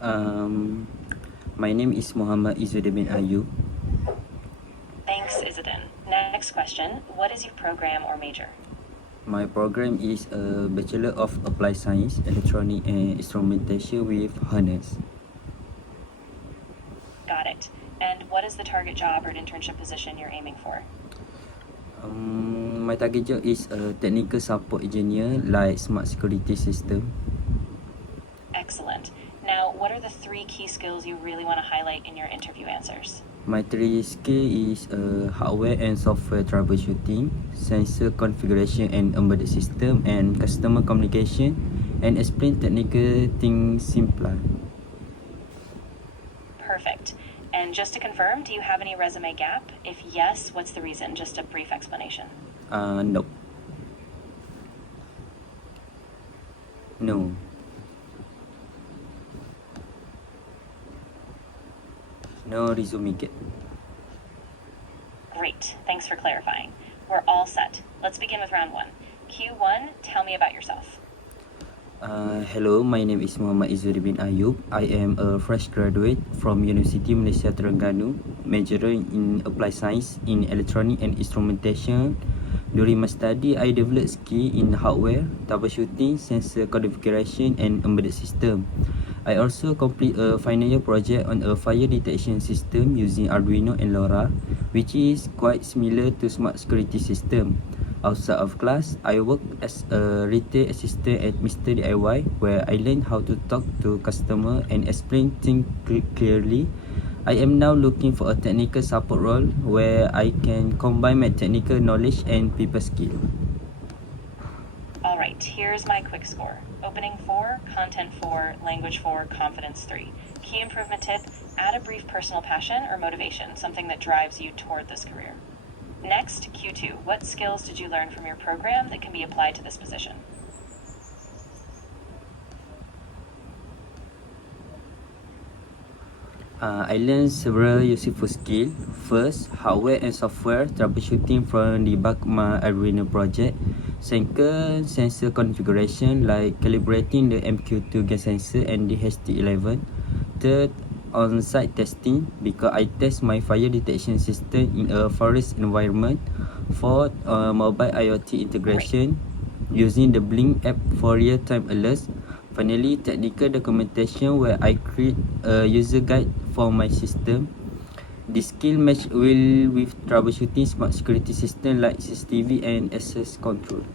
Um, my name is Muhammad Izzudin Ayub. Thanks, Izzudin. Next question. What is your program or major? My program is a Bachelor of Applied Science, Electronic and Instrumentation with honors. Got it. And what is the target job or internship position you're aiming for? My target job is a technical support engineer like smart security system. Excellent. Now, what are the 3 key skills you really want to highlight in your interview answers? My 3 skill is hardware and software troubleshooting, sensor configuration and embedded system, and customer communication, and explain technical things simpler. Perfect. And just to confirm, do you have any resume gap? If yes, what's the reason? Just a brief explanation. No. No. No resume gap. Great. Thanks for clarifying. We're all set. Let's begin with round 1. Q1, tell me about yourself. Hello, my name is Muhammad Izzudin Ayub. I am a fresh graduate from University Malaysia Terengganu, majoring in Applied Science in Electronic and Instrumentation. During my study, I developed skills in hardware, troubleshooting, sensor configuration, and embedded system. I also complete a final year project on a fire detection system using Arduino and LoRa, which is quite similar to smart security system. Outside of class, I work as a retail assistant at Mr. DIY, where I learn how to talk to customer and explain things clearly. I am now looking for a technical support role where I can combine my technical knowledge and people skill. All right, here's my quick score. Opening 4, content 4, language 4, confidence 3. Key improvement tip, add a brief personal passion or motivation, something that drives you toward this career. Next, Q2, what skills did you learn from your program that can be applied to this position? I learned several useful skills. First, hardware and software troubleshooting from debug my Arduino project. Second, sensor configuration like calibrating the MQ2 gas sensor and the HT11. Third, on-site testing because I test my fire detection system in a forest environment. Fourth, mobile IoT integration using the Blink app for real-time alerts. Finally, technical documentation where I create a user guide for my system. This skill match well with troubleshooting smart security system like CCTV and access control.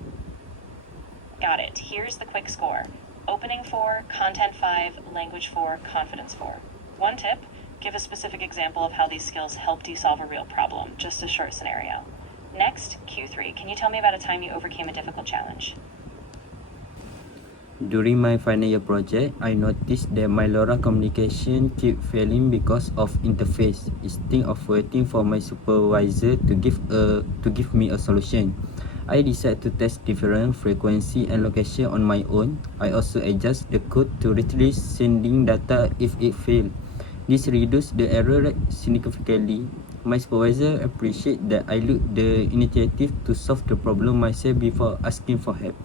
Got it. Here's the quick score. Opening 4, content 5, language 4, confidence 4. One tip, give a specific example of how these skills helped you solve a real problem, just a short scenario. Next, Q3, can you tell me about a time you overcame a difficult challenge? During my final year project, I noticed that my LoRa communication keep failing because of interface. Instead of waiting for my supervisor to give me a solution, I decided to test different frequency and location on my own. I also adjust the code to retrieve sending data if it failed. This reduced the error rate significantly. My supervisor appreciated that I took the initiative to solve the problem myself before asking for help.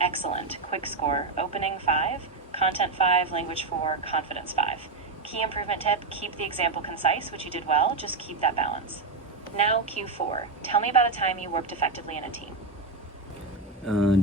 Excellent. Quick score. Opening 5, content 5, language 4, confidence 5. Key improvement tip, keep the example concise, which you did well, just keep that balance. Now Q4, tell me about a time you worked effectively in a team.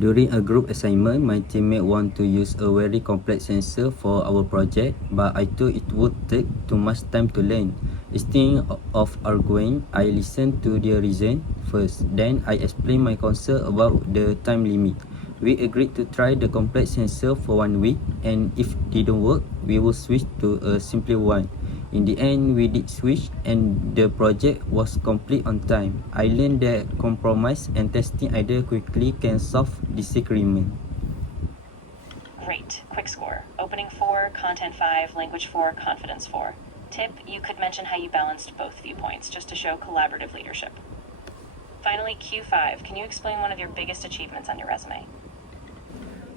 During a group assignment, my teammate want to use a very complex sensor for our project, but I thought it would take too much time to learn. Instead of arguing, I listened to their reason first. Then I explained my concern about the time limit. We agreed to try the complex sensor for 1 week, and if it didn't work, we will switch to a simpler one. In the end, we did switch and the project was complete on time. I learned that compromise and testing idea quickly can solve disagreement. Great. Quick score. Opening 4, content 5, language 4, confidence 4. Tip, you could mention how you balanced both viewpoints, just to show collaborative leadership. Finally, Q5, can you explain one of your biggest achievements on your resume?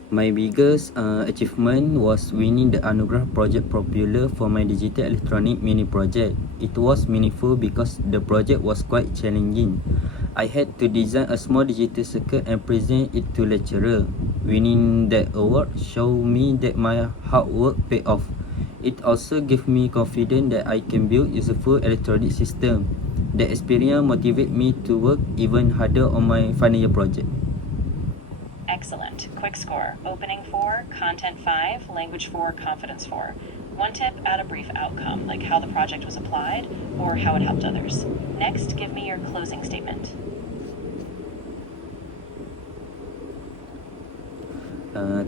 My biggest achievement was winning the Anugerah Project Popular for my digital electronic mini project. It was meaningful because the project was quite challenging. I had to design a small digital circuit and present it to lecturer. Winning that award showed me that my hard work paid off. It also gave me confidence that I can build useful electronic system. The experience motivated me to work even harder on my final year project. Excellent. Quick score. Opening 4, content 5, language 4, confidence 4. One tip, add a brief outcome, like how the project was applied or how it helped others. Next, give me your closing statement.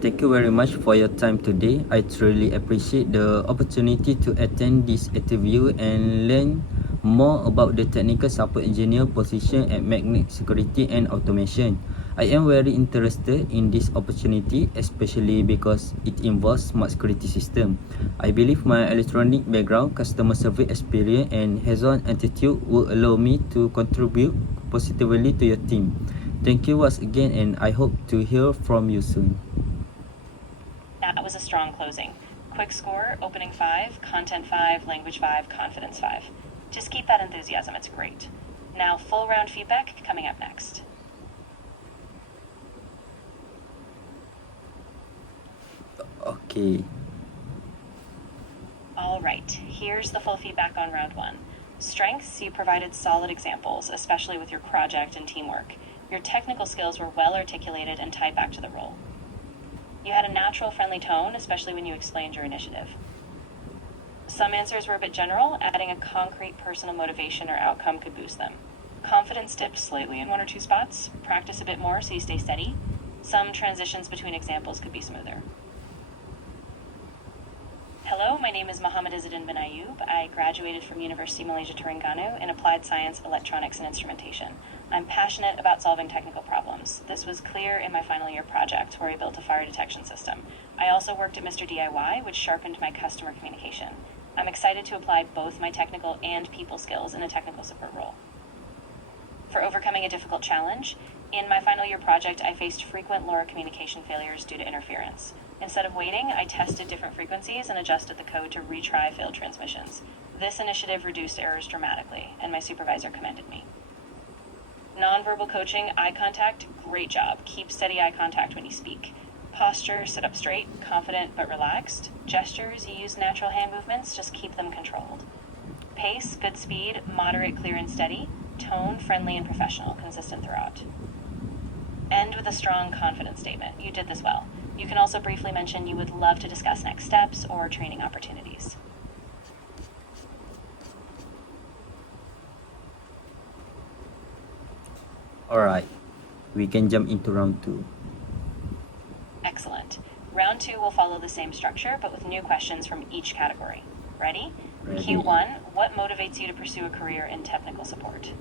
Thank you very much for your time today. I truly appreciate the opportunity to attend this interview and learn more about the technical support engineer position at Magnet Security and Automation. I am very interested in this opportunity, especially because it involves smart security system. I believe my electronic background, customer service experience, and hands-on attitude will allow me to contribute positively to your team. Thank you once again, and I hope to hear from you soon. That was a strong closing. Quick score, opening 5, content 5, language 5, confidence 5. Just keep that enthusiasm, it's great. Now, full round feedback coming up next. Okay. All right, here's the full feedback on round 1. Strengths, you provided solid examples, especially with your project and teamwork. Your technical skills were well articulated and tied back to the role. You had a natural, friendly tone, especially when you explained your initiative. Some answers were a bit general, adding a concrete personal motivation or outcome could boost them. Confidence dipped slightly in 1 or 2 spots. Practice a bit more so you stay steady. Some transitions between examples could be smoother. Hello, my name is Mohammed Izzudin bin Ayub. I graduated from University Malaysia Terengganu in Applied Science, Electronics, and Instrumentation. I'm passionate about solving technical problems. This was clear in my final year project, where I built a fire detection system. I also worked at Mr. DIY, which sharpened my customer communication. I'm excited to apply both my technical and people skills in a technical support role. For overcoming a difficult challenge, in my final year project, I faced frequent LoRa communication failures due to interference. Instead of waiting, I tested different frequencies and adjusted the code to retry failed transmissions. This initiative reduced errors dramatically, and my supervisor commended me. Nonverbal coaching, eye contact, great job. Keep steady eye contact when you speak. Posture, sit up straight, confident but relaxed. Gestures, you use natural hand movements, just keep them controlled. Pace, good speed, moderate, clear, and steady. Tone, friendly and professional, consistent throughout. End with a strong confidence statement. You did this well. You can also briefly mention you would love to discuss next steps or training opportunities. Alright, we can jump into round 2. Excellent. Round 2 will follow the same structure, but with new questions from each category. Ready? Ready. Q1, what motivates you to pursue a career in technical support?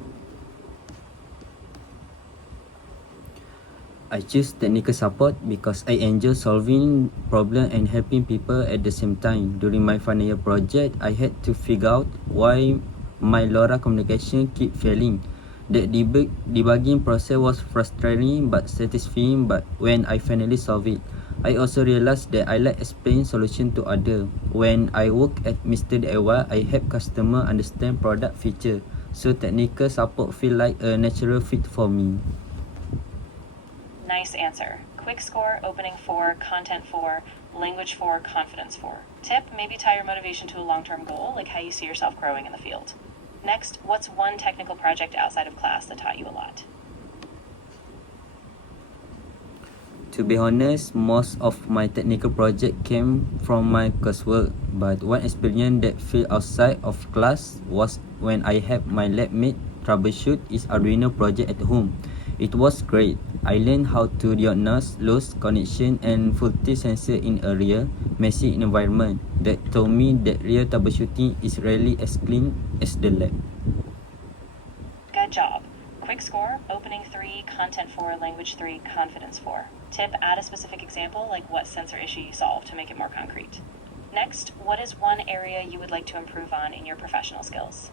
I choose technical support because I enjoy solving problems and helping people at the same time. During my final year project, I had to figure out why my LoRa communication keep failing. The debugging process was frustrating but satisfying, but when I finally solved it, I also realized that I like explain solution to others. When I work at Mr. DIY, I help customer understand product feature, so technical support feel like a natural fit for me. Nice answer. Quick score, opening 4, content 4, language 4, confidence 4. Tip, maybe tie your motivation to a long-term goal, like how you see yourself growing in the field. Next, what's one technical project outside of class that taught you a lot? To be honest, most of my technical project came from my coursework, but one experience that fell outside of class was when I helped my lab mate troubleshoot his Arduino project at home. It was great. I learned how to diagnose loose connection and faulty sensor in a real, messy environment. That told me that real troubleshooting is rarely as clean as the lab. Good job. Quick score, opening 3, content 4, language 3, confidence 4. Tip, add a specific example, like what sensor issue you solved to make it more concrete. Next, what is one area you would like to improve on in your professional skills?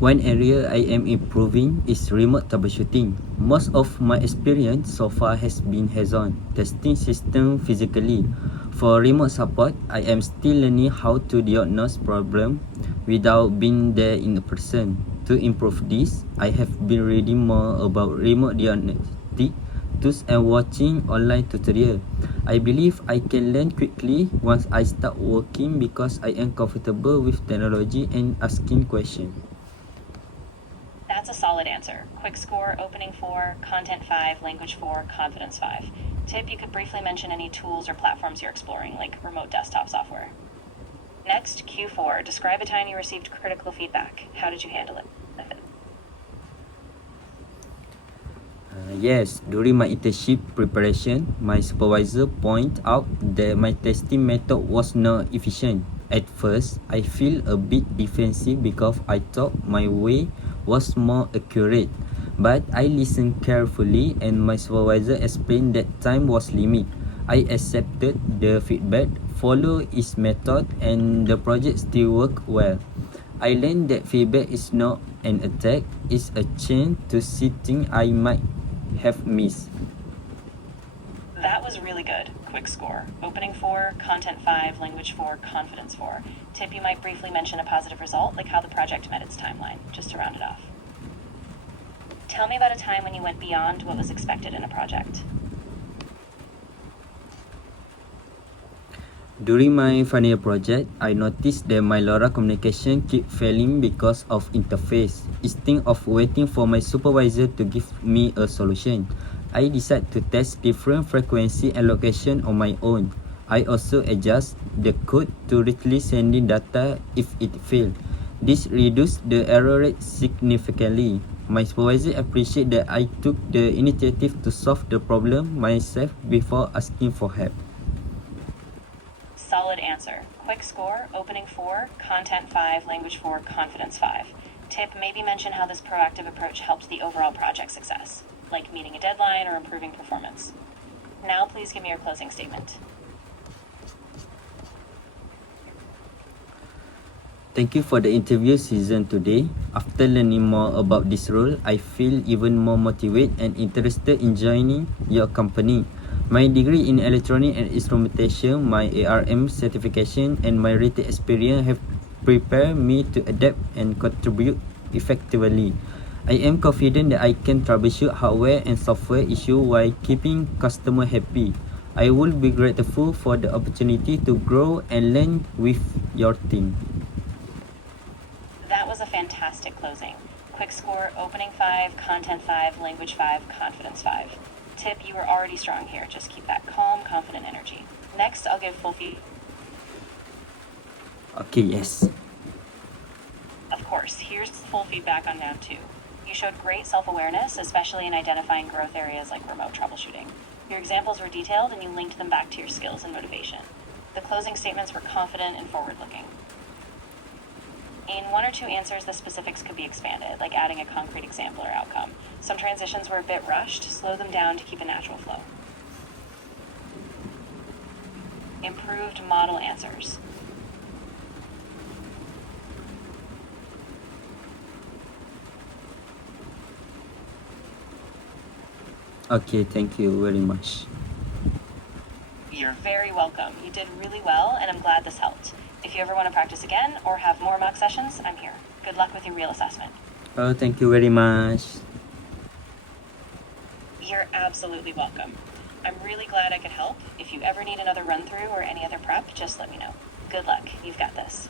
One area I am improving is remote troubleshooting. Most of my experience so far has been hands-on, testing system physically. For remote support, I am still learning how to diagnose problem without being there in person. To improve this, I have been reading more about remote diagnostic tools and watching online tutorial. I believe I can learn quickly once I start working because I am comfortable with technology and asking questions. That's a solid answer. Quick score, opening 4, content 5, language 4, confidence 5. Tip, you could briefly mention any tools or platforms you're exploring, like remote desktop software. Next, Q4, describe a time you received critical feedback. How did you handle it? Yes, during my internship preparation, my supervisor pointed out that my testing method was not efficient. At first, I feel a bit defensive because I thought my way was more accurate. But I listened carefully and my supervisor explained that time was limited. I accepted the feedback, followed his method, and the project still worked well. I learned that feedback is not an attack, it's a chance to see things I might have missed. That was really good. Quick score. Opening 4, content 5, language 4, confidence 4. Tip, you might briefly mention a positive result, like how the project met its timeline, just to round it off. Tell me about a time when you went beyond what was expected in a project. During my final year project, I noticed that my LoRa communication keep failing because of interface. Instead of waiting for my supervisor to give me a solution, I decided to test different frequency and location on my own. I also adjust the code to release sending data if it failed. This reduced the error rate significantly. My supervisor appreciated that I took the initiative to solve the problem myself before asking for help. Solid answer. Quick score, opening 4, content 5, language 4, confidence 5. Tip, maybe mention how this proactive approach helped the overall project success, like meeting a deadline or improving performance. Now please give me your closing statement. Thank you for the interview season today. After learning more about this role, I feel even more motivated and interested in joining your company. My degree in electronic and instrumentation, my ARM certification, and my retail experience have prepared me to adapt and contribute effectively. I am confident that I can troubleshoot hardware and software issues while keeping customer happy. I will be grateful for the opportunity to grow and learn with your team. That was a fantastic closing. Quick score, opening 5, content 5, language 5, confidence 5. Tip, you were already strong here. Just keep that calm, confident energy. Next, I'll give full feedback. Okay, yes. Of course, here's full feedback on round 2. You showed great self-awareness, especially in identifying growth areas like remote troubleshooting. Your examples were detailed and you linked them back to your skills and motivation. The closing statements were confident and forward-looking. In 1 or 2 answers, the specifics could be expanded, like adding a concrete example or outcome. Some transitions were a bit rushed. Slow them down to keep a natural flow. Improved model answers. Okay, thank you very much. You're very welcome. You did really well, and I'm glad this helped. If you ever want to practice again or have more mock sessions, I'm here. Good luck with your real assessment. Oh, thank you very much. You're absolutely welcome. I'm really glad I could help. If you ever need another run-through or any other prep, just let me know. Good luck. You've got this.